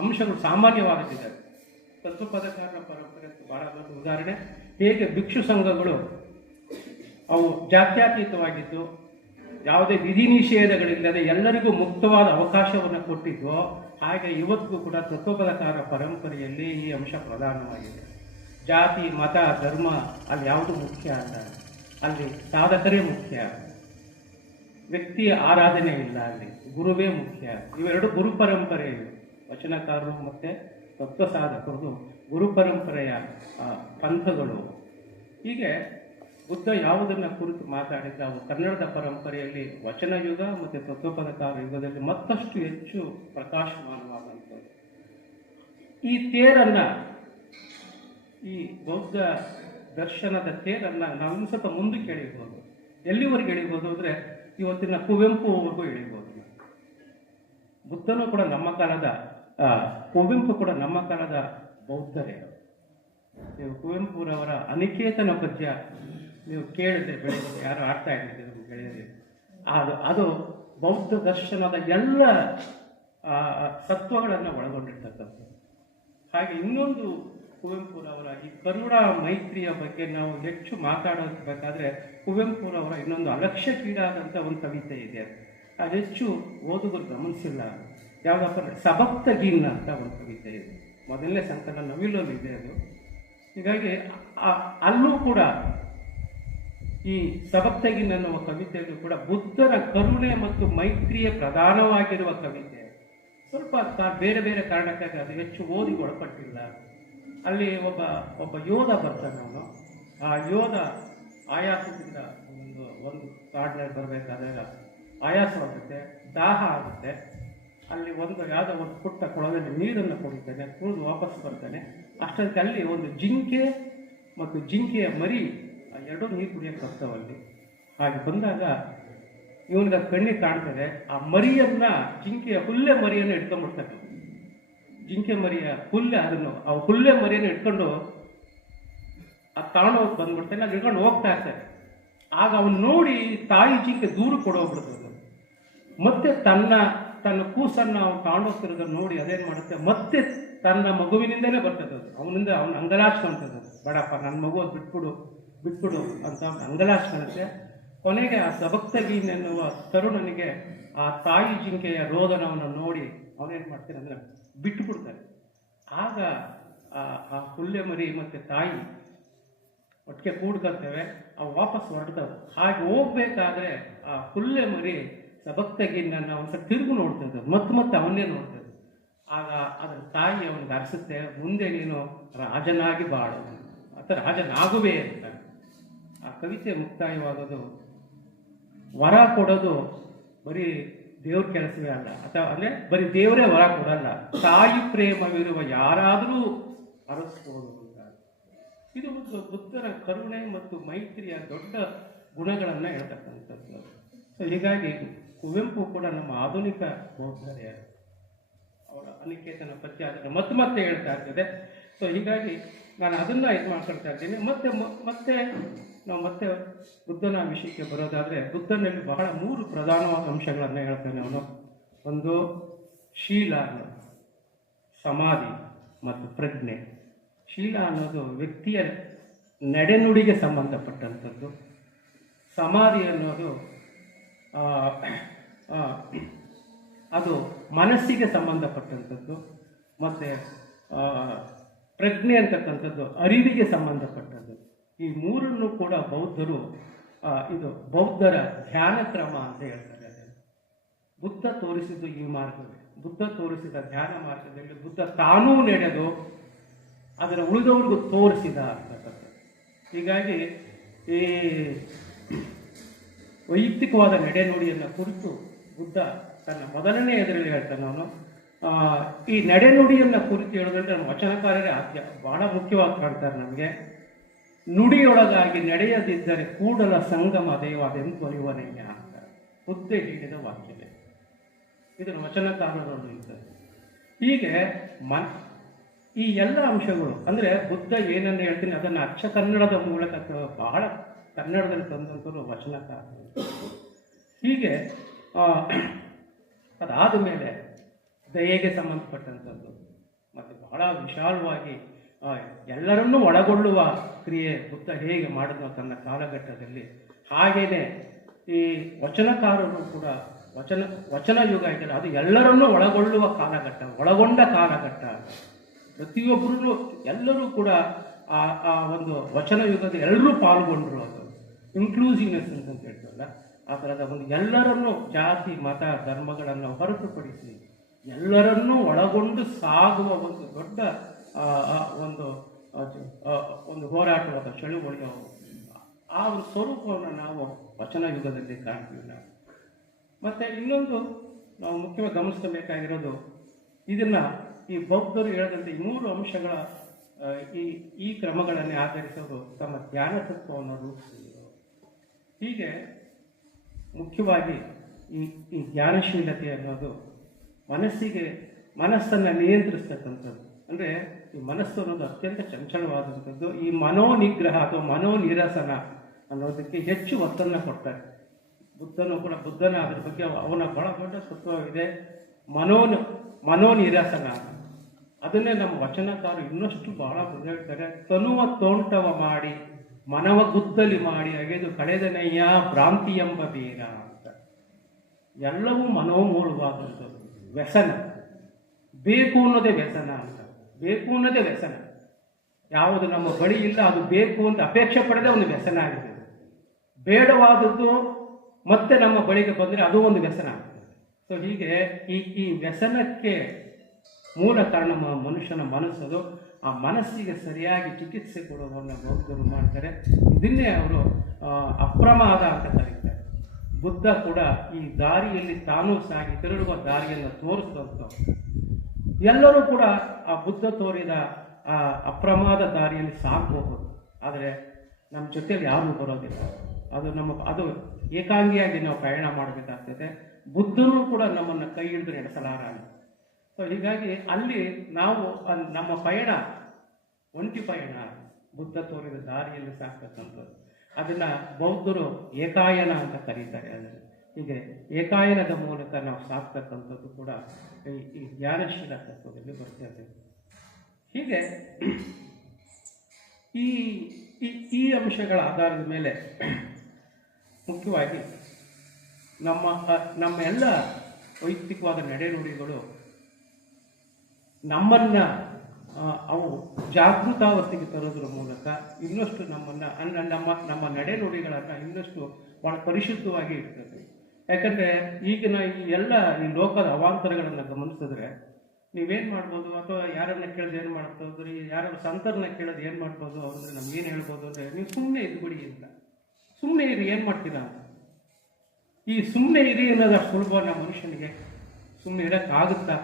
ಅಂಶಗಳು ಸಾಮಾನ್ಯವಾಗುತ್ತಿದ್ದಾವೆ. ತತ್ವಪದಕಾರರ ಪರಂಪರೆ ಬಹಳ ಒಂದು ಉದಾಹರಣೆ. ಹೇಗೆ ಭಿಕ್ಷು ಸಂಘಗಳು ಅವು ಜಾತ್ಯತೀತವಾಗಿದ್ದು ಯಾವುದೇ ವಿಧಿ ನಿಷೇಧಗಳಿಲ್ಲದೆ ಎಲ್ಲರಿಗೂ ಮುಕ್ತವಾದ ಅವಕಾಶವನ್ನು ಕೊಟ್ಟಿದ್ದು, ಹಾಗೆ ಇವತ್ತಿಗೂ ಕೂಡ ತತ್ವಪದಕಾರ ಪರಂಪರೆಯಲ್ಲಿ ಈ ಅಂಶ ಪ್ರಧಾನವಾಗಿದೆ. ಜಾತಿ, ಮತ, ಧರ್ಮ ಅಲ್ಲಿ ಯಾವುದು ಮುಖ್ಯ ಅಲ್ಲ, ಅಲ್ಲಿ ಸಾಧಕರೇ ಮುಖ್ಯ. ವ್ಯಕ್ತಿಯ ಆರಾಧನೆ ಇಲ್ಲ, ಅಲ್ಲಿ ಗುರುವೇ ಮುಖ್ಯ. ಇವೆರಡು ಗುರು ಪರಂಪರೆ ಇವೆ. ವಚನಕಾರರು ಮತ್ತು ತತ್ವ ಸಾಧಕರು ಗುರು ಪರಂಪರೆಯ ಪಂಥಗಳು. ಹೀಗೆ ಬುದ್ಧ ಯಾವುದನ್ನು ಕುರಿತು ಮಾತಾಡಿದ ಅವು ಕನ್ನಡದ ಪರಂಪರೆಯಲ್ಲಿ ವಚನ ಯುಗ ಮತ್ತು ತತ್ವಪದಕಾರ ಯುಗದಲ್ಲಿ ಮತ್ತಷ್ಟು ಹೆಚ್ಚು ಪ್ರಕಾಶಮಾನವಾದಂಥದ್ದು. ಈ ತೇರನ್ನು, ಈ ಬೌದ್ಧ ದರ್ಶನದ ತೇರನ್ನು ನಾವು ಇನ್ನೂ ಸ್ವಲ್ಪ ಮುಂದಕ್ಕೆ ಎಳಿಬೋದು. ಎಲ್ಲಿವರೆಗೆ ಎಳಿಬೋದು ಅಂದರೆ ಇವತ್ತಿನ ಕುವೆಂಪುವರೆಗೂ ಎಳಿಬೋದು. ಬುದ್ಧನೂ ಕೂಡ ನಮ್ಮ ಕಾಲದ, ಕುವೆಂಪು ಕೂಡ ನಮ್ಮ ಕಾಲದ ಬೌದ್ಧರೇ. ನೀವು ಕುವೆಂಪುರವರ ಅನಿಕೇತನ ಪದ್ಯ ನೀವು ಕೇಳಿದ್ರೆ, ಬೆಳೆಯೋದು ಯಾರು ಆಡ್ತಾ ಇದ್ದೀರಿ ಗೆಳೆಯರಿ, ಅದು ಬೌದ್ಧ ದರ್ಶನದ ಎಲ್ಲ ಸತ್ವಗಳನ್ನು ಒಳಗೊಂಡಿರ್ತಕ್ಕಂಥದ್ದು. ಹಾಗೆ ಇನ್ನೊಂದು ಕುವೆಂಪುರವರ ಈ ಕರುಣಾ ಮೈತ್ರಿಯ ಬಗ್ಗೆ ನಾವು ಹೆಚ್ಚು ಮಾತಾಡಬೇಕಾದ್ರೆ ಕುವೆಂಪುರವರ ಇನ್ನೊಂದು ಅಲಕ್ಷ್ಯಕ್ಕೀಡಾದಂಥ ಒಂದು ಕವಿತೆ ಇದೆ. ಅದು ಹೆಚ್ಚು ಓದುಗರು ಗಮನಿಸಿಲ್ಲ. ಯಾವುದಪ್ಪ ಅಂದರೆ ಸಬಕ್ತಗೀನ್ ಅಂತ ಒಂದು ಕವಿತೆ ಇದೆ. ಮೊದಲನೇ ಸಂಕಲನ ನವಿಲಲ್ಲಿ ಇದೆ ಅದು. ಹೀಗಾಗಿ ಅಲ್ಲೂ ಕೂಡ ಈ ಸಬಕ್ತಗೀನ್ ಅನ್ನುವ ಕವಿತೆಯಲ್ಲೂ ಕೂಡ ಬುದ್ಧನ ಕರುಣೆ ಮತ್ತು ಮೈತ್ರಿಯ ಪ್ರಧಾನವಾಗಿರುವ ಕವಿತೆ. ಸ್ವಲ್ಪ ಬೇರೆ ಬೇರೆ ಕಾರಣಕ್ಕಾಗಿ ಅದು ಹೆಚ್ಚು ಓದಿ ಒಳಪಟ್ಟಿಲ್ಲ. ಅಲ್ಲಿ ಒಬ್ಬ ಯೋಧ ಬರ್ತಾನೆ. ಅವನು ಆ ಯೋಧ ಆಯಾಸದಿಂದ ಒಂದು ಕಾಡಿನಲ್ಲಿ ಬರಬೇಕಾದ್ರೆ ಆಯಾಸವಾಗುತ್ತೆ, ದಾಹ ಆಗುತ್ತೆ. ಅಲ್ಲಿ ಯಾವುದೋ ಒಂದು ಪುಟ್ಟ ಕೊಳದಲ್ಲಿ ನೀರನ್ನು ಕುಡಿತಾನೆ, ಕುಡಿದು ವಾಪಸ್ ಬರ್ತಾನೆ. ಅಷ್ಟೊಂದು ಅಲ್ಲಿ ಒಂದು ಜಿಂಕೆ ಮತ್ತು ಜಿಂಕೆಯ ಮರಿ ಎರಡೂ ನೀರು ಕುಡಿಯೋಕ್ಕೆ ಬರ್ತಾವಲ್ಲಿ. ಹಾಗೆ ಬಂದಾಗ ಇವನಿಗೆ ಕಣ್ಣಿಗೆ ಕಾಣ್ತದೆ, ಆ ಮರಿಯನ್ನು, ಜಿಂಕೆಯ ಹುಲ್ಲೆ ಮರಿಯನ್ನು ಇಟ್ಕೊಂಡ್ಬಿಡ್ತಾನೆ. ಜಿಂಕೆ ಮರಿಯ ಆ ಹುಲ್ಲೆ ಮರಿಯನ್ನು ಇಟ್ಕೊಂಡು ತಗೊಂಡೋಗಿ ಬಂದ್ಬಿಡ್ತಾನೆ. ಅಲ್ಲಿ ಇಟ್ಕೊಂಡು ಹೋಗ್ತಾ ಇರ್ತಾನೆ. ಆಗ ಅವನು ನೋಡಿ ತಾಯಿ ಜಿಂಕೆ ದೂರ ಕೊಡೋಗ್ಬಿಡ್ತದೆ. ಮತ್ತೆ ತನ್ನ ಕೂಸನ್ನು ಅವನು ತಗೊಂಡೋಗ್ತಿರೋದನ್ನು ನೋಡಿ ಅದೇನು ಮಾಡುತ್ತೆ, ಮತ್ತೆ ತನ್ನ ಮಗುವಿನಿಂದಲೇ ಬರ್ತದೆ. ಅವನಿಂದ ಅವನು ಅಂಗಲಾಚ್ಕೊಂತದ್ದು, ಬೇಡಪ್ಪ ನನ್ನ ಮಗು ಬಿಟ್ಬಿಡು ಅಂತ ಅಂಗಲಾಚ್ಕೊಳುತ್ತೆ. ಕೊನೆಗೆ ಆ ಸಬಕ್ತಗೀನ್ ಎನ್ನುವ ತರುಣನಿಗೆ ಆ ತಾಯಿ ಜಿಂಕೆಯ ರೋದನವನ್ನು ನೋಡಿ ಅವನೇನು ಮಾಡ್ತಾನೆ ಅಂದರೆ ಬಿಟ್ಟುಬಿಡ್ತಾನೆ. ಆಗ ಆ ಹುಲ್ಲೆ ಮರಿ ಮತ್ತು ತಾಯಿ ಒಟ್ಟಿಗೆ ಕೂಡ್ಕೊಳ್ತೇವೆ, ಅವು ವಾಪಸ್ ಹೊರಡ್ತವೆ. ಹಾಗೆ ಹೋಗ್ಬೇಕಾದ್ರೆ ಆ ಹುಲ್ಲೆ ಮರಿ ಸಬಕ್ತಗೀನನ್ನು ಒಂದ್ಸಲ ತಿರುಗು ನೋಡ್ತದೆ, ಮತ್ತೆ ಅವನ್ನೇ ನೋಡ್ತದೆ. ಆಗ ಅದರ ತಾಯಿ ಅವನಿಗೆ ಅರಸುತ್ತೆ, ಮುಂದೆ ನೀನು ರಾಜನಾಗಿ ಬಾಳು ಅಥವಾ ರಾಜನಾಗುವೆ ಅಂತ. ಆ ಕವಿತೆ ಮುಕ್ತಾಯವಾಗೋದು ವರ ಕೊಡೋದು ಬರೀ ದೇವ್ರ ಕೆಲಸವೇ ಅಲ್ಲ, ಅಥವಾ ಅಂದರೆ ಬರೀ ದೇವರೇ ವರ ಕೊಡಲ್ಲ, ತಾಯಿ ಪ್ರೇಮವಿರುವ ಯಾರಾದರೂ ಅರಸ್ಬೋದು ಅಂತ. ಇದು ಒಂದು ಬುದ್ಧರ ಕರುಣೆ ಮತ್ತು ಮೈತ್ರಿಯ ದೊಡ್ಡ ಗುಣಗಳನ್ನು ಹೇಳ್ತಕ್ಕಂಥದ್ದು. ಸೊ ಹೀಗಾಗಿ ಕುವೆಂಪು ಕೂಡ ನಮ್ಮ ಆಧುನಿಕ ಬೌದ್ಧರೇ, ಅವರ ಅನಿಕೇತನ ಪದ್ಯ ಅದನ್ನು ಮತ್ತೆ ಹೇಳ್ತಾ ಇರ್ತದೆ. ಸೊ ಹೀಗಾಗಿ ನಾನು ಅದನ್ನು ಇದು ಮಾಡ್ಕೊಳ್ತಾ ಇದ್ದೀನಿ. ಮತ್ತೆ ನಾವು ಮತ್ತೆ ಬುದ್ಧನ ವಿಷಯಕ್ಕೆ ಬರೋದಾದರೆ, ಬುದ್ಧನಲ್ಲಿ ಬಹಳ 3 ಪ್ರಧಾನವಾದ ಅಂಶಗಳನ್ನು ಹೇಳ್ತಾನೆ ಅವನು. ಒಂದು ಶೀಲ ಅನ್ನೋದು, ಸಮಾಧಿ ಮತ್ತು ಪ್ರಜ್ಞೆ. ಶೀಲ ಅನ್ನೋದು ವ್ಯಕ್ತಿಯ ನಡೆನುಡಿಗೆ ಸಂಬಂಧಪಟ್ಟಂಥದ್ದು. ಸಮಾಧಿ ಅನ್ನೋದು ಅದು ಮನಸ್ಸಿಗೆ ಸಂಬಂಧಪಟ್ಟಂಥದ್ದು. ಮತ್ತು ಪ್ರಜ್ಞೆ ಅಂತಕ್ಕಂಥದ್ದು ಅರಿವಿಗೆ ಸಂಬಂಧಪಟ್ಟದ್ದು. ಈ 3 ಕೂಡ ಬೌದ್ಧರು ಇದು ಬೌದ್ಧರ ಧ್ಯಾನ ಕ್ರಮ ಅಂತ ಹೇಳ್ತಾರೆ. ಬುದ್ಧ ತೋರಿಸಿದ್ದು ಈ ಮಾರ್ಗವೇ. ಬುದ್ಧ ತೋರಿಸಿದ ಧ್ಯಾನ ಮಾರ್ಗದಲ್ಲಿ ಬುದ್ಧ ತಾನೂ ನಡೆದು ಅದರ ಉಳಿದವ್ರಿಗೂ ತೋರಿಸಿದ ಅಂತಕ್ಕಂಥದ್ದು. ಹೀಗಾಗಿ ಈ ವೈಯಕ್ತಿಕವಾದ ನಡೆನುಡಿಯನ್ನು ಕುರಿತು ಬುದ್ಧ ತನ್ನ ಮೊದಲನೇ ಎದುರಲ್ಲಿ ಹೇಳ್ತಾನೆ ಅವನು. ಈ ನಡೆನುಡಿಯನ್ನು ಕುರಿತು ಹೇಳೋದಂದ್ರೆ ನಮ್ಮ ವಚನಕಾರರೇ ಬಹಳ ಮುಖ್ಯವಾಗಿ ಕಾಣ್ತಾರೆ ನಮಗೆ. ನುಡಿಯೊಳಗಾಗಿ ನಡೆಯದಿದ್ದರೆ ಕೂಡಲ ಸಂಗಮ ದೈವದೆಂತೊಲಿಯುವನಯ್ಯ ಅಂತ ಬುದ್ಧ ಹೇಳಿದ ವಾಕ್ಯವೇ. ಇದನ್ನು ವಚನಕಾರರನ್ನು ಇದ್ದಾರೆ. ಹೀಗೆ ಈ ಎಲ್ಲ ಅಂಶಗಳು ಅಂದರೆ ಬುದ್ಧ ಏನನ್ನು ಹೇಳ್ತೀನಿ ಅದನ್ನು ಅಚ್ಚ ಕನ್ನಡದ ಮೂಲಕ ಬಹಳ ಕನ್ನಡದಲ್ಲಿ ತಂದಂಥವ್ರು ವಚನಕಾರರು. ಹೀಗೆ ಅದಾದ ಮೇಲೆ ದಯೆಗೆ ಸಂಬಂಧಪಟ್ಟಂಥದ್ದು ಮತ್ತು ಬಹಳ ವಿಶಾಲವಾಗಿ ಎಲ್ಲರನ್ನೂ ಒಳಗೊಳ್ಳುವ ಕ್ರಿಯೆ ಬುದ್ಧ ಹೇಗೆ ಮಾಡಿದ್ನೋ ತನ್ನ ಕಾಲಘಟ್ಟದಲ್ಲಿ, ಹಾಗೆಯೇ ಈ ವಚನಕಾರರು ಕೂಡ ವಚನ ಯುಗ ಇದೆಯಲ್ಲ, ಅದು ಎಲ್ಲರನ್ನೂ ಒಳಗೊಳ್ಳುವ ಕಾಲಘಟ್ಟ, ಒಳಗೊಂಡ ಕಾಲಘಟ್ಟ. ಪ್ರತಿಯೊಬ್ಬರೂ ಎಲ್ಲರೂ ಕೂಡ ಆ ಒಂದು ವಚನ ಯುಗದ ಎಲ್ಲರೂ ಪಾಲ್ಗೊಂಡ್ರು. ಅದು ಇನ್ಕ್ಲೂಸಿವ್ನೆಸ್ ಅಂತ ಹೇಳ್ತಾರಲ್ಲ, ಆ ಥರದ ಒಂದು ಎಲ್ಲರನ್ನೂ ಜಾತಿ ಮತ ಧರ್ಮಗಳನ್ನು ಹೊರತುಪಡಿಸಿ ಎಲ್ಲರನ್ನೂ ಒಳಗೊಂಡು ಸಾಗುವ ಒಂದು ದೊಡ್ಡ ಒಂದು ಹೋರಾಟವಾದ ಚಳುವಳಿಯ ಆ ಒಂದು ಸ್ವರೂಪವನ್ನು ನಾವು ವಚನ ಯುಗದಲ್ಲಿ ಕಾಣ್ತೀವಿ ನಾವು. ಮತ್ತು ಇನ್ನೊಂದು ನಾವು ಮುಖ್ಯವಾಗಿ ಗಮನಿಸಬೇಕಾಗಿರೋದು, ಇದನ್ನು ಈ ಬೌದ್ಧರು ಹೇಳದಂತೆ ಈ 3 ಅಂಶಗಳ ಈ ಕ್ರಮಗಳನ್ನೇ ಆಧರಿಸೋದು ತಮ್ಮ ಧ್ಯಾನ ತತ್ವವನ್ನು ರೂಪಿಸಿದರು. ಹೀಗೆ ಮುಖ್ಯವಾಗಿ ಈ ಧ್ಯಾನಶೀಲತೆ ಅನ್ನೋದು ಮನಸ್ಸನ್ನು ನಿಯಂತ್ರಿಸ್ತಕ್ಕಂಥದ್ದು. ಅಂದರೆ ಈ ಮನಸ್ಸು ಅನ್ನೋದು ಅತ್ಯಂತ ಚಂಚಲವಾದಂಥದ್ದು. ಈ ಮನೋನಿಗ್ರಹ ಅಥವಾ ಮನೋನಿರಸನ ಅನ್ನೋದಕ್ಕೆ ಹೆಚ್ಚು ಒತ್ತನ್ನು ಕೊಡ್ತಾರೆ. ಬುದ್ಧನ ಅದ್ರ ಬಗ್ಗೆ ಅವನ ಬಹಳ ದೊಡ್ಡ ತತ್ವವಿದೆ, ಮನೋನಿರಸನ. ಅದನ್ನೇ ನಮ್ಮ ವಚನಕಾರರು ಇನ್ನಷ್ಟು ಬಹಳ ಹೇಳ್ತಾರೆ. ತನುವ ತೋಂಟವ ಮಾಡಿ ಮನವ ಗುದ್ದಲಿ ಮಾಡಿ ಅಗೆದು ಕಳೆದನಯ್ಯ ಭ್ರಾಂತಿ ಎಂಬ ಬೇರ ಅಂತ. ಎಲ್ಲವೂ ಮನೋಮೂಲವಾದಂಥದ್ದು. ವ್ಯಸನ, ಬೇಕು ಅನ್ನೋದೇ ವ್ಯಸನ ಅಂತ. ಬೇಕು ಅನ್ನೋದೇ ವ್ಯಸನ. ಯಾವುದು ನಮ್ಮ ಬಳಿ ಇಲ್ಲ ಅದು ಬೇಕು ಅಂತ ಅಪೇಕ್ಷೆ ಪಡೆದೇ ಒಂದು ವ್ಯಸನ ಆಗಿದೆ. ಬೇಡವಾದದ್ದು ಮತ್ತೆ ನಮ್ಮ ಬಳಿಗೆ ಬಂದರೆ ಅದು ಒಂದು ವ್ಯಸನ ಆಗ್ತದೆ. ಸೊ ಹೀಗೆ ಈ ವ್ಯಸನಕ್ಕೆ ಮೂಲ ಕಾರಣ ಮನುಷ್ಯನ ಮನಸ್ಸದು. ಆ ಮನಸ್ಸಿಗೆ ಸರಿಯಾಗಿ ಚಿಕಿತ್ಸೆ ಕೊಡುವುದನ್ನು ಬೌದ್ಧರು ಮಾಡ್ತಾರೆ. ಇದನ್ನೇ ಅವರು ಅಪ್ರಮಾದ ಅಂತ ಕರೀತಾರೆ. ಬುದ್ಧ ಕೂಡ ಈ ದಾರಿಯಲ್ಲಿ ತಾನೂ ಸಾಗಿ ತಿರುಳುವ ದಾರಿಯನ್ನು ತೋರಿಸಿದಂಥ ಎಲ್ಲರೂ ಕೂಡ ಆ ಬುದ್ಧ ತೋರಿದ ಆ ಅಪ್ರಮಾದ ದಾರಿಯಲ್ಲಿ ಸಾಗಬಹುದು. ಆದರೆ ನಮ್ಮ ಜೊತೆಯಲ್ಲಿ ಯಾರೂ ಬರೋದಿಲ್ಲ. ಅದು ಏಕಾಂಗಿಯಾಗಿ ನಾವು ಪ್ರಯಾಣ ಮಾಡಬೇಕಾಗ್ತದೆ. ಬುದ್ಧನೂ ಕೂಡ ನಮ್ಮನ್ನು ಕೈ ಹಿಡಿದು ನಡೆಸಲಾರ. ಸೊ ಹೀಗಾಗಿ ಅಲ್ಲಿ ನಾವು ನಮ್ಮ ಪಯಣ ಒಂಟಿ ಪಯಣ, ಬುದ್ಧ ತೋರಿದ ದಾರಿಯಲ್ಲಿ ಸಾಕ್ತಕ್ಕಂಥದ್ದು. ಅದನ್ನು ಬೌದ್ಧರು ಏಕಾಯನ ಅಂತ ಕರೀತಾರೆ. ಅದನ್ನು ಹೀಗೆ ಏಕಾಯನದ ಮೂಲಕ ನಾವು ಸಾಕ್ತಕ್ಕಂಥದ್ದು ಕೂಡ ಈ ಧ್ಯಾನಶೀಲ ತತ್ವದಲ್ಲಿ ಬರ್ತದೆ. ಹೀಗೆ ಈ ಅಂಶಗಳ ಆಧಾರದ ಮೇಲೆ ಮುಖ್ಯವಾಗಿ ನಮ್ಮ ಎಲ್ಲ ವೈಯಕ್ತಿಕವಾದ ನಡೆನುಡಿಗಳು ನಮ್ಮನ್ನು ಅವು ಜಾಗೃತಾವಸ್ಥೆಗೆ ತರೋದ್ರ ಮೂಲಕ ಇನ್ನಷ್ಟು ನಮ್ಮ ನಡೆನುಡಿಗಳನ್ನು ಇನ್ನಷ್ಟು ಭಾಳ ಪರಿಶುದ್ಧವಾಗಿ ಇರ್ತದೆ. ಯಾಕಂದರೆ ಈಗಿನ ಈ ಲೋಕದ ಅವಾಂತರಗಳನ್ನು ಗಮನಿಸಿದ್ರೆ ನೀವೇನು ಮಾಡ್ಬೋದು, ಅಥವಾ ಯಾರನ್ನ ಕೇಳಿದ್ರೆ ಏನು ಮಾಡ್ಬೋದು, ಯಾರು ಸಂತರನ್ನ ಕೇಳೋದು ಏನು ಮಾಡ್ಬೋದು, ಅಂದರೆ ನಮ್ಗೇನು ಹೇಳ್ಬೋದು ಅಂದರೆ ನೀವು ಸುಮ್ಮನೆ ಇದ್ಬಿಡಿ ಅಂತ. ಸುಮ್ಮನೆ ಇರಿ, ಏನು ಮಾಡ್ತೀರಾ ಅಂತ. ಈ ಸುಮ್ಮನೆ ಇರಿ ಅನ್ನೋದು ಅಷ್ಟು ಸುಲಭವಲ್ಲ ಮನುಷ್ಯನಿಗೆ. ಸುಮ್ಮನೆ ಇರೋಕ್ಕಾಗುತ್ತಾ?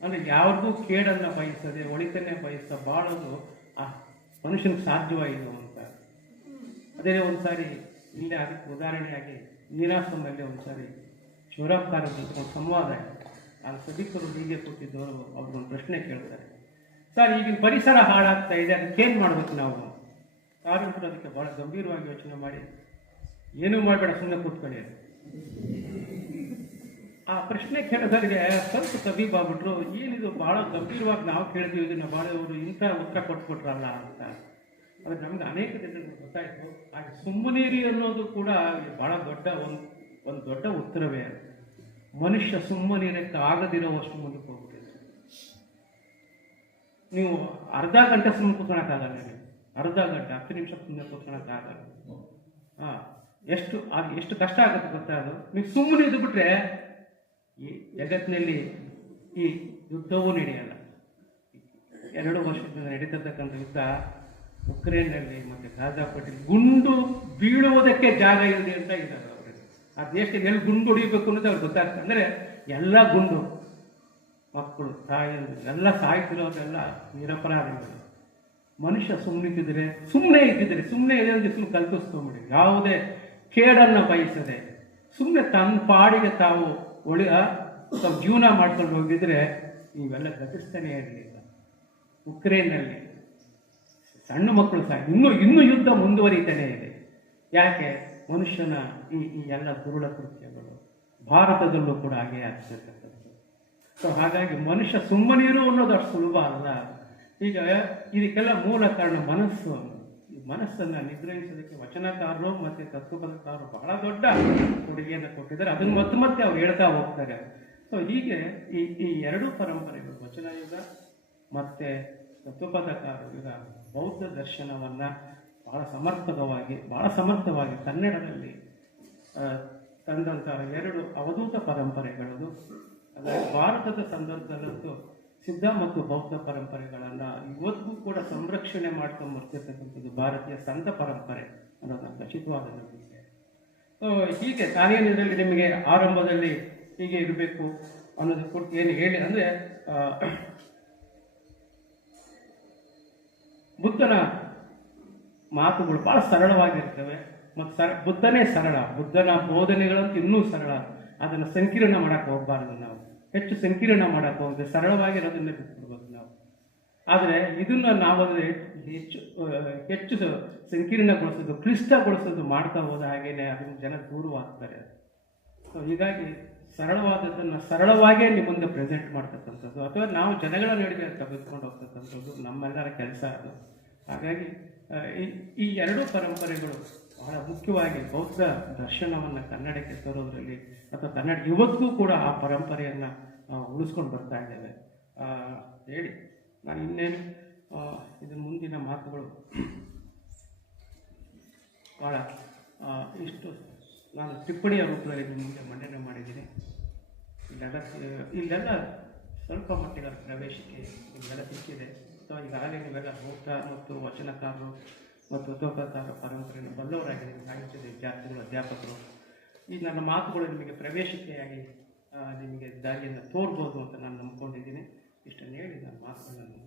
ಅಂದರೆ ಯಾರಿಗೂ ಕೇಡನ್ನು ಬಯಸದೆ ಒಳಿತನ್ನೇ ಬಯಸ್ತಾ ಬಾಳೋದು ಆ ಮನುಷ್ಯನಿಗೆ ಸಾಧ್ಯವಾಯಿತು ಅಂತ. ಅದೇ ಒಂದು ಸಾರಿ ಇಲ್ಲೇ ಅದಕ್ಕೆ ಉದಾಹರಣೆಯಾಗಿ ನೀರಾಶ್ರಮದಲ್ಲಿ ಒಂದು ಸಾರಿ ಶಿವರಾಮಕಾರ ಒಂದು ಸಂವಾದ ಆಯಿತು. ಆ ಸಭಿಕರು ಹೀಗೆ ಕೂತಿದ್ದವರು ಅವ್ರಿಗೊಂದು ಪ್ರಶ್ನೆ ಕೇಳ್ತಾರೆ, ಸರ್ ಈಗಿನ ಪರಿಸರ ಹಾಳಾಗ್ತಾ ಇದೆ, ಅದಕ್ಕೇನು ಮಾಡ್ಬೇಕು ನಾವು? ಕಾರ್ಮಿಕರು ಅದಕ್ಕೆ ಭಾಳ ಗಂಭೀರವಾಗಿ ಯೋಚನೆ ಮಾಡಿ, ಏನೂ ಮಾಡಬೇಡ ಸುಮ್ಮನೆ ಕೂತ್ಕೊಳ್ಳಿ. ಆ ಪ್ರಶ್ನೆ ಕೇಳೋದರಿಗೆ ಸ್ವಲ್ಪ ಕವಿ ಬಾಗ್ಬಿಟ್ರು, ಏನಿದು ಭಾಳ ಗಂಭೀರವಾಗಿ ನಾವು ಕೇಳಿದ್ವಿ, ಇದನ್ನು ಭಾಳ ಇವರು ಇಂಥ ಉತ್ತರ ಕೊಟ್ಬಿಟ್ರಲ್ಲ ಅಂತ. ಅದು ನಮ್ಗೆ ಅನೇಕ ಜನರಿಗೆ ಗೊತ್ತಾಯಿತು. ಹಾಗೆ ಸುಮ್ಮನೀರಿ ಅನ್ನೋದು ಕೂಡ ಭಾಳ ದೊಡ್ಡ ಒಂದು ದೊಡ್ಡ ಉತ್ತರವೇ. ಮನುಷ್ಯ ಸುಮ್ಮನಿರಕ್ಕೆ ಆಗದಿರೋವಷ್ಟು ಮುಂದಕ್ಕೆ ಹೋಗ್ಬಿಟ್ಟಿದೆ. ನೀವು ಅರ್ಧ ಗಂಟೆ ಸುಮ್ಮನೆ ಕೂತ್ಕೊಳಕ್ಕಾಗಲ್ಲ, ನೀವು ಅರ್ಧ ಗಂಟೆ 10 ನಿಮಿಷ ಸುಮ್ಮನೆ ಕೂತ್ಕೊಳಕ್ಕಾಗಲ್ಲ. ಎಷ್ಟು ಕಷ್ಟ ಆಗುತ್ತೆ ಗೊತ್ತಾ ಅದು. ನೀವು ಸುಮ್ಮನೆ ಇದು ಬಿಟ್ರೆ ಈ ಜಗತ್ತಿನಲ್ಲಿ ಈ ಯುದ್ಧವೂ ನಡೆಯಲ್ಲ. 2 ವರ್ಷದಿಂದ ನಡೀತಿರ್ತಕ್ಕಂಥ ಯುದ್ಧ ಉಕ್ರೇನ್ನಲ್ಲಿ ಮತ್ತು ಗಾಜಾಪಟ್ಟಿಲಿ ಗುಂಡು ಬೀಳುವುದಕ್ಕೆ ಜಾಗ ಇಲ್ಲದೆ ಅಂತ ಇದ್ದಾರೆ ಅವರಿಗೆ. ಆ ದೇಶದಲ್ಲಿ ಎಲ್ಲಿ ಗುಂಡು ಹೊಡಿಬೇಕು ಅನ್ನೋದು ಅವ್ರಿಗೆ ಗೊತ್ತಾಗ್ತದೆ. ಅಂದರೆ ಎಲ್ಲ ಗುಂಡು, ಮಕ್ಕಳು ತಾಯಿಯರು ಎಲ್ಲ ಸಾಯ್ತಿರೋದೆಲ್ಲ ನಿರಪರಾಧಿಗಳು. ಮನುಷ್ಯ ಸುಮ್ಮನೆ ಇದ್ದಿದ್ರೆ ಸುಮ್ಮನೆ ಸುಮ್ಮನೆ ಕಲ್ಪಿಸ್ಕೊಂಬಿಡಿ, ಯಾವುದೇ ಕೇಡನ್ನು ಬಯಸದೆ ಸುಮ್ಮನೆ ತನ್ನ ಪಾಡಿಗೆ ತಾವು ತಾವು ಜೀವನ ಮಾಡ್ಕೊಂಡು ಹೋಗಿದ್ರೆ ಇವೆಲ್ಲ ಗತಿಸ್ತಾನೇ ಇರಲಿಲ್ಲ. ಉಕ್ರೇನ್ನಲ್ಲಿ ಸಣ್ಣ ಮಕ್ಕಳು ಇನ್ನೂ ಯುದ್ಧ ಮುಂದುವರಿತಾನೇ ಇದೆ. ಯಾಕೆ? ಮನುಷ್ಯನ ಈ ಎಲ್ಲ ದುರುಳ ಕೃತ್ಯಗಳು ಭಾರತದಲ್ಲೂ ಕೂಡ ಹಾಗೆ ಆಗ್ತಿರ್ತಕ್ಕಂಥದ್ದು. ಸೊ ಹಾಗಾಗಿ ಮನುಷ್ಯ ಸುಮ್ಮನಿರು ಅನ್ನೋದು ಅಷ್ಟು ಸುಲಭ ಅಲ್ಲ. ಈಗ ಇದಕ್ಕೆಲ್ಲ ಮೂಲ ಕಾರಣ ಮನಸ್ಸು. ಈ ಮನಸ್ಸನ್ನು ನಿಗ್ರಹಿಸೋದಕ್ಕೆ ವಚನಕಾರರು ಮತ್ತು ತತ್ವಪದಕಾರರು ಬಹಳ ದೊಡ್ಡ ಕೊಡುಗೆಯನ್ನು ಕೊಟ್ಟಿದ್ದಾರೆ. ಅದನ್ನು ಮತ್ತೆ ಅವ್ರು ಹೇಳ್ತಾ ಹೋಗ್ತಾರೆ. ಸೊ ಹೀಗೆ ಈ ಎರಡೂ ಪರಂಪರೆಗಳು, ವಚನಯುಗ ಮತ್ತು ತತ್ವಪದಕಾರ ಯುಗ, ಬೌದ್ಧ ದರ್ಶನವನ್ನು ಬಹಳ ಸಮರ್ಥವಾಗಿ ಕನ್ನಡದಲ್ಲಿ ತಂದಂತಹ 2 ಅವಧೂತ ಪರಂಪರೆಗಳು. ಅದರ ಭಾರತದ ಸಂದರ್ಭದಲ್ಲಂತೂ ಸಿದ್ಧ ಮತ್ತು ಬೌದ್ಧ ಪರಂಪರೆಗಳನ್ನು ಇವತ್ತಿಗೂ ಕೂಡ ಸಂರಕ್ಷಣೆ ಮಾಡ್ಕೊಂಡು ಬರ್ತಿರ್ತಕ್ಕಂಥದ್ದು ಭಾರತೀಯ ಸಂತ ಪರಂಪರೆ ಅನ್ನೋದು ಖಚಿತವಾದ ನಂಬಿಕೆ. ಹೀಗೆ ತಾನೇನಿದ್ರಲ್ಲಿ ನಿಮಗೆ ಆರಂಭದಲ್ಲಿ ಹೀಗೆ ಇರಬೇಕು ಅನ್ನೋದು ಕೊಟ್ಟು ಏನು ಹೇಳಿ ಅಂದರೆ, ಬುದ್ಧನ ಮಾತುಗಳು ಭಾಳ ಸರಳವಾಗಿರ್ತವೆ. ಮತ್ತು ಬುದ್ಧನೇ ಸರಳ, ಬುದ್ಧನ ಬೋಧನೆಗಳಂತೂ ಇನ್ನೂ ಸರಳ. ಅದನ್ನು ಸಂಕೀರ್ಣ ಮಾಡೋಕ್ಕೆ ಹೋಗಬಾರ್ದು ನಾವು. ಹೆಚ್ಚು ಸಂಕೀರ್ಣ ಮಾಡೋಕ್ಕೆ ಹೋಗದೆ ಸರಳವಾಗಿರೋದನ್ನೇ ಬಿಟ್ಬಿಡ್ಬೋದು ನಾವು. ಆದರೆ ಇದನ್ನು ನಾವಾದರೆ ಹೆಚ್ಚು ಸಂಕೀರ್ಣಗೊಳಿಸೋದು, ಕ್ಲಿಷ್ಟಗೊಳಿಸೋದು ಮಾಡ್ತಾ ಹೋದ ಹಾಗೇನೆ ಅದನ್ನು ಜನ ದೂರವಾಗ್ತಾರೆ. ಸೊ ಹೀಗಾಗಿ ಸರಳವಾದದ್ದನ್ನು ಸರಳವಾಗೇ ನಿಮ್ಮ ಮುಂದೆ ಪ್ರೆಸೆಂಟ್ ಮಾಡ್ತಕ್ಕಂಥದ್ದು, ಅಥವಾ ನಾವು ಜನಗಳ ನಡುವೆ ತೆಗೆದುಕೊಂಡು ಹೋಗ್ತಕ್ಕಂಥದ್ದು ನಮ್ಮೆಲ್ಲರ ಕೆಲಸ ಅದು. ಹಾಗಾಗಿ ಈ 2 ಪರಂಪರೆಗಳು ಬಹಳ ಮುಖ್ಯವಾಗಿ ಬೌದ್ಧ ದರ್ಶನವನ್ನು ಕನ್ನಡಕ್ಕೆ ತರೋದ್ರಲ್ಲಿ, ಅಥವಾ ಕನ್ನಡ ಇವತ್ತಿಗೂ ಕೂಡ ಆ ಪರಂಪರೆಯನ್ನು ಉಳಿಸ್ಕೊಂಡು ಬರ್ತಾ ಇದ್ದೇವೆ ಹೇಳಿ ನಾನು ಇನ್ನೇನು ಇದರ ಮುಂದಿನ ಮಾತುಗಳು ಭಾಳ ಇಷ್ಟು ನಾನು ಟಿಪ್ಪಣಿಯ ರೂಪದಲ್ಲಿ ನಿಮ್ಮ ಮುಂದೆ ಮಂಡನೆ ಮಾಡಿದ್ದೀನಿ. ಇಲ್ಲೆಲ್ಲ ಸ್ವಲ್ಪ ಮಟ್ಟಿಗೆ ಪ್ರವೇಶಕ್ಕೆ ನಿಮಗೆಲ್ಲ ಸಿಕ್ಕಿದೆ. ಸೊ ಈಗಾಗಲೇ ನೀವೆಲ್ಲ ಬೌದ್ಧ ಮತ್ತು ವಚನಕಾರರು ಮತ್ತು ತತ್ವಪದಕಾರ ಪರಂಪರೆಯನ್ನು ಬಲ್ಲವರಾಗಿದ್ದೀವಿ, ಸಾಹಿತ್ಯದ ವಿದ್ಯಾರ್ಥಿಗಳು, ಅಧ್ಯಾಪಕರು. ಈ ನನ್ನ ಮಾತುಗಳು ನಿಮಗೆ ಪ್ರವೇಶಿಕೆಯಾಗಿ ನಿಮಗೆ ದಾರಿಯನ್ನು ತೋರ್ಬೋದು ಅಂತ ನಾನು ನಂಬ್ಕೊಂಡಿದ್ದೀನಿ. ಇಷ್ಟನ್ನು ಹೇಳಿ ನನ್ನ ಮಾತುಗಳನ್ನು